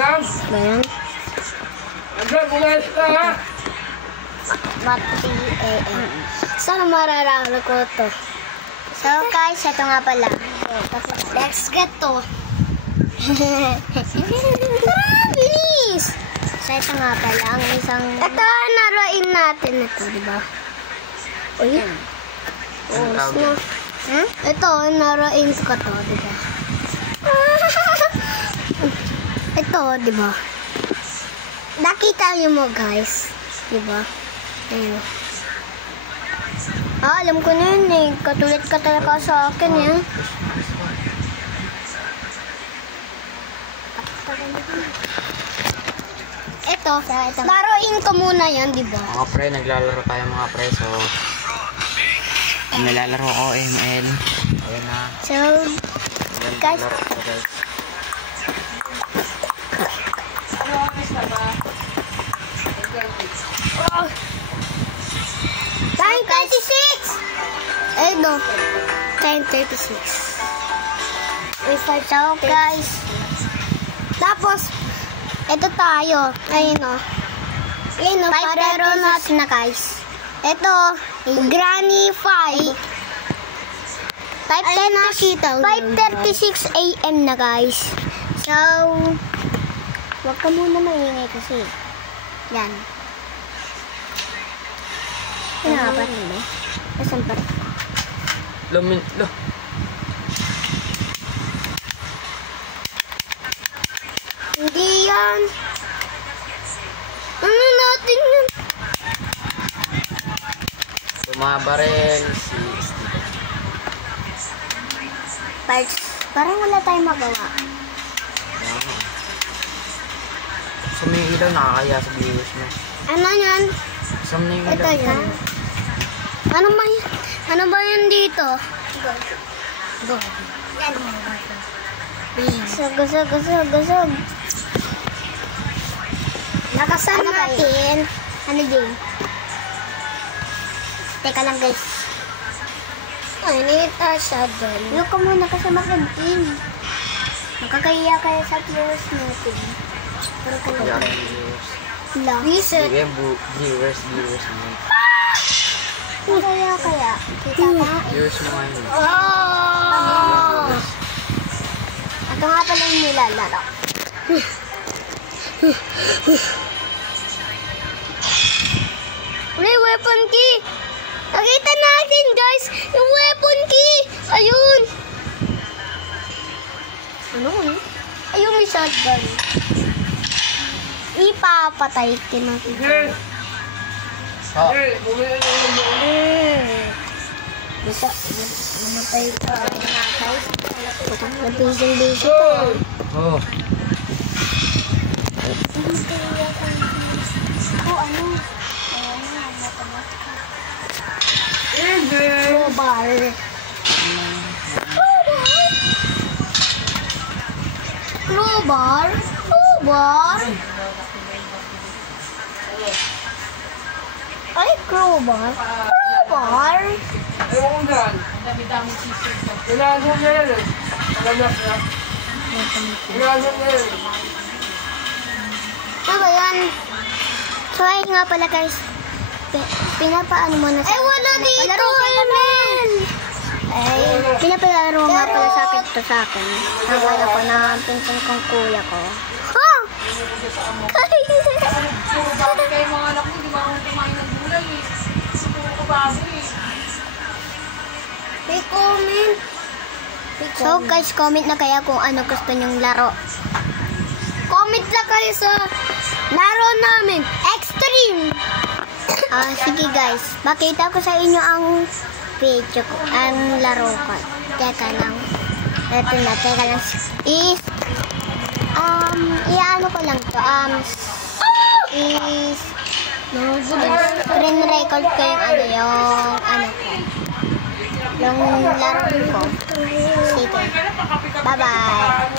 Ganyan. Mati AM. Sana mararalo ko to. So guys, ito nga pala. Let's get to. Tara, bilis! So ito nga pala ang isang... Ito, naroin natin ito, diba? Uy. Oh, na. Ito, naroin ko to, diba? Ito, diba? Nakita niyo mo, guys. Diba? Ayun. Ah, alam ko na yun eh. Katulad ka talaga sa akin eh. Ito, laruin ko muna yan, di ba? Mga pre, naglalaro tayo mga pre. So, nilalaro ko ML. Ayan na. So, guys. Time 36! Eh, no. Time 36. So, guys. Tapos, ito tayo. Ayun o. Ayun o. Parero natin na guys. Ito. Granny 5. 5:36 AM na guys. So, wag ka muna maingay kasi. Yan. Ano nga pa rin ba? Asan pa rin? Hindi yan. Ano natin yan? Bumabarel si Parts. Parang wala tayong magawa. So may ilaw nakakaya sa viewers mo. Ano yan? So may ilaw. Ito yan. Ano ba yan dito? Go. Gusog. Nakasan natin. Ano din? Teka lang guys. Ay, nita siya doon. Yung ko muna kasi mag-in. Makakaya kaya sa viewers natin. Pero kaya. Viewers naman. Kaya. Kita ka? Viewers mo ngayon. Oh! Ito nga pala yung nilalaro. May weapon key! Nakita natin guys! Yung weapon key! Ayun! Ano yun? Ayun may shotgun. Ipapatay natin. Bisa, namatay ka. Nabising-bising ka. Oh. Ano? Crowbar. Ay, crowbar. Ewan ko dyan. Dami-dami sisters ko. Kailangan niya yan eh. Alam niya. Kailangan niya yan. Ano ba yan? So, ayun nga pala guys. Pinapaano mo na sa... Ay, wala dito, Emel! Ay, pinapalaro nga pala sa akin ito sa akin. Nakala ko na pinsan kong kuya ko. Ha? Sabi kayo mga anak mo, di ba akong kumain ng gulay eh. Puro ko baboy eh. May comment. So guys, comment na kaya kung ano gusto nyong laro. Comment na kayo sa laro namin. Extreme! Sige guys, bakita ko sa inyo ang video ko, ang laro ko. Teka lang. Teka lang. Iano ko lang to. Screen record ko yung yung laro ko. Sige. Bye-bye.